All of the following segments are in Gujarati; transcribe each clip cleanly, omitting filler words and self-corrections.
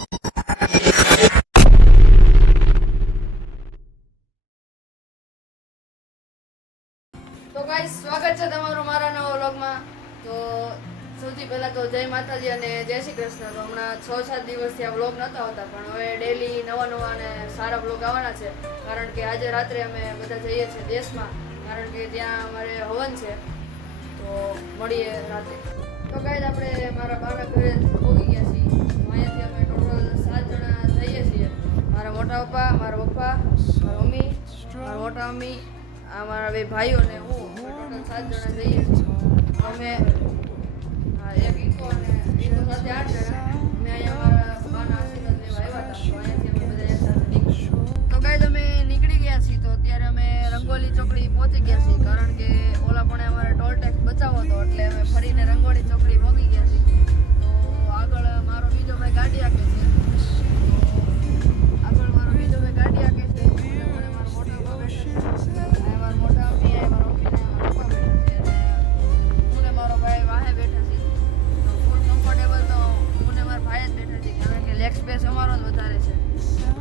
તો ગાઈસ સ્વાગત છે તમારું મારા નવા વ્લોગમાં. તો સૌથી પહેલાં તો જય માતાજી અને જય શ્રી કૃષ્ણ. તો હમણાં 6-7 દિવસથી આ વ્લોગ નહોતા હોતા, પણ હવે ડેલી નવા અને સારા વ્લોગ આવવાના છે. કારણ કે આજે રાત્રે અમે બધા જઈએ છીએ દેશમાં, કારણ કે ત્યાં અમારે હવન છે. તો મળીએ રાતે. તો ગાઈસ આપણે મારા બાના ઘરે પહોંચી ગયા છીએ. અહીંયાથી અમે ટોટલ 7 જણા જઈએ છીએ. મારા મોટા પપ્પા, મારા પપ્પા, મારા મમ્મી, મારા મોટા મમ્મી, આ મારા બે ભાઈઓ ને હું, ટોટલ 7 જણા જઈએ છીએ. અમે એક ઈકો અને ઈકો સાથે 8 જણા. અમે અહીંયા મારા બાના આશીર્વાદ લેવા આવ્યા હતા. તો અહીંયાથી અમે બધા એક સાથે નીકળ્યા. તો ગાઈસ અમે નીકળી ગયા છીએ. તો અત્યારે અમે રંગોલી ચોકડી પહોંચી ગયા છીએ, કારણ કે ઓલા પણ અમારે ટોલ ટેક્સ બચાવવો હતો, એટલે અમે ફરીને રંગોળી ચોકડી પહોંચી ગયા છીએ. તો આગળ મારો બીજો ભાઈ ગાડી હાકે છે. આગળ મારો બીજો ભાઈ ગાડી હાકે છે. મારા મોટા પપ્પા બેઠા છે. મારા મોટા મમ્મી, મારા મમ્મી ને મારા પપ્પા બેઠા છે. અને હું ને મારો ભાઈ વાહે બેઠા છીએ. તો ફૂલ કમ્ફર્ટેબલ તો હું ને મારા ભાઈ જ બેઠા છીએ, કારણ કે લેગ સ્પેસ અમારો જ વધારે છે.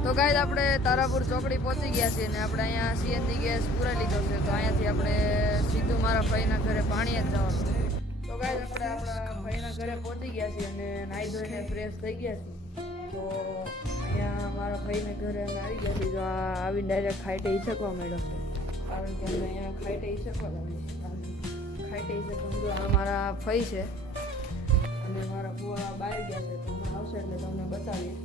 તો ગાઈસ આપણે તારાપુર ચોકડી પહોંચી ગયા છીએ અને આપણે અહીંયા સીએનજી ગેસ પૂરાઈ લીધો છે. તો અહીંયાથી આપણે સીધું મારા ભાઈના ઘરે પાણી જ જવાનું. તો ગાઈસ આપણે આપણા ભાઈના ઘરે પહોંચી ગયા છીએ અને નાહી ધોઈને ફ્રેશ થઈ ગયા છીએ. તો અહીંયા મારા ભાઈને ઘરે અમે આવી ગયા છીએ. તો આવીને ડાયરેક્ટ ખાઈટે ઈસકવા માંડ્યો છે, કારણ કે અમે અહીંયા ખાઈટે ઈસકવા લાવીએ છીએ. ખાઈટે ઈસકવા આ મારા ફઈ છે અને મારા બુઆ બહાર ગયા છે. તો અમે આવશે એટલે તમને બતાવીએ.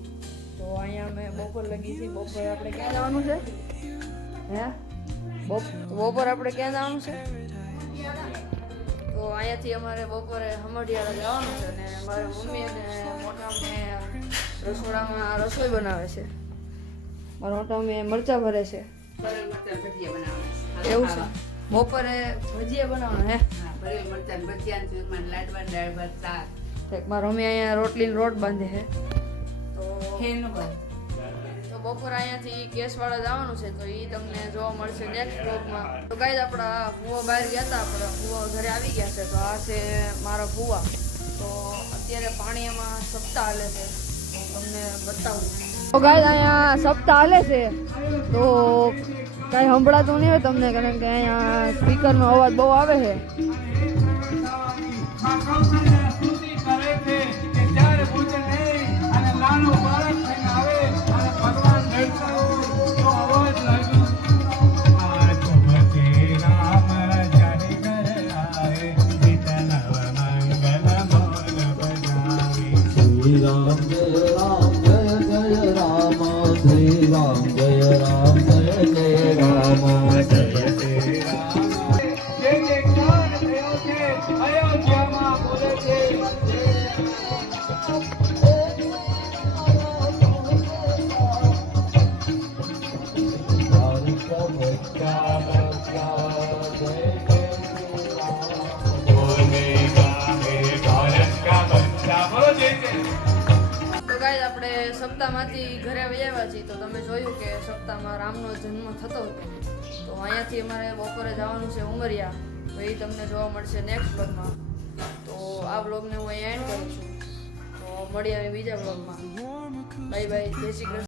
તો અહીંયા અમે બપોર લગી છીએ. બપોર આપણે ક્યાં જવાનું છે? હે બપોર આપણે ક્યાં જવાનું છે? તો અહીંયાથી અમારે બપોરે હમડિયાળા જવાનું છે અને મારી મમ્મી અને મોટા મમ્મી રસોડામાં રસોઈ બનાવે છે. મારા મોટા મમ્મી મરચાં ભરે છે. એવું છે? બપોરે ભજીયા બનાવવાના હે? મારા મમ્મી અહીંયા રોટલીનો રોટ બાંધે છે. તો બપોરે અહીંયાથી ગેસવાળા જવાનું છે. તો એ તમને જોવા મળશે નેક્સ્ટ બ્લોગમાં. તો ગાઈસ આપણા ફુવા બહાર ગયા હતા, આપણા ફુવા ઘરે આવી ગયા છે. તો આ છે મારા ફુવા. તો અત્યારે પાણી એમાં સપ્તાહ હાલે છે, તમને બતાવું. તો ગાઈસ અહીંયા સપ્તાહ હાલે છે. તો કાંઈ સંભળાતું નહીં હોય તમને, કારણ કે અહીંયા સ્પીકરનો અવાજ બહુ આવે છે. આપણે સપ્તાહમાંથી ઘરે આવ્યા છીએ. તો તમે જોયું કે સપ્તાહમાં રામનો જન્મ થતો હતો. તો અહીંયાથી અમારે બપોરે જવાનું છે ઉમરિયા. તો એ તમને જોવા મળશે નેક્સ્ટ બ્લોગમાં. તો આ બ્લોગને હું અહીંયા એન્ડ કરું છું. તો મળીએ હવે બીજા બ્લોગમાં. બાય બાય, જય શ્રી કૃષ્ણ.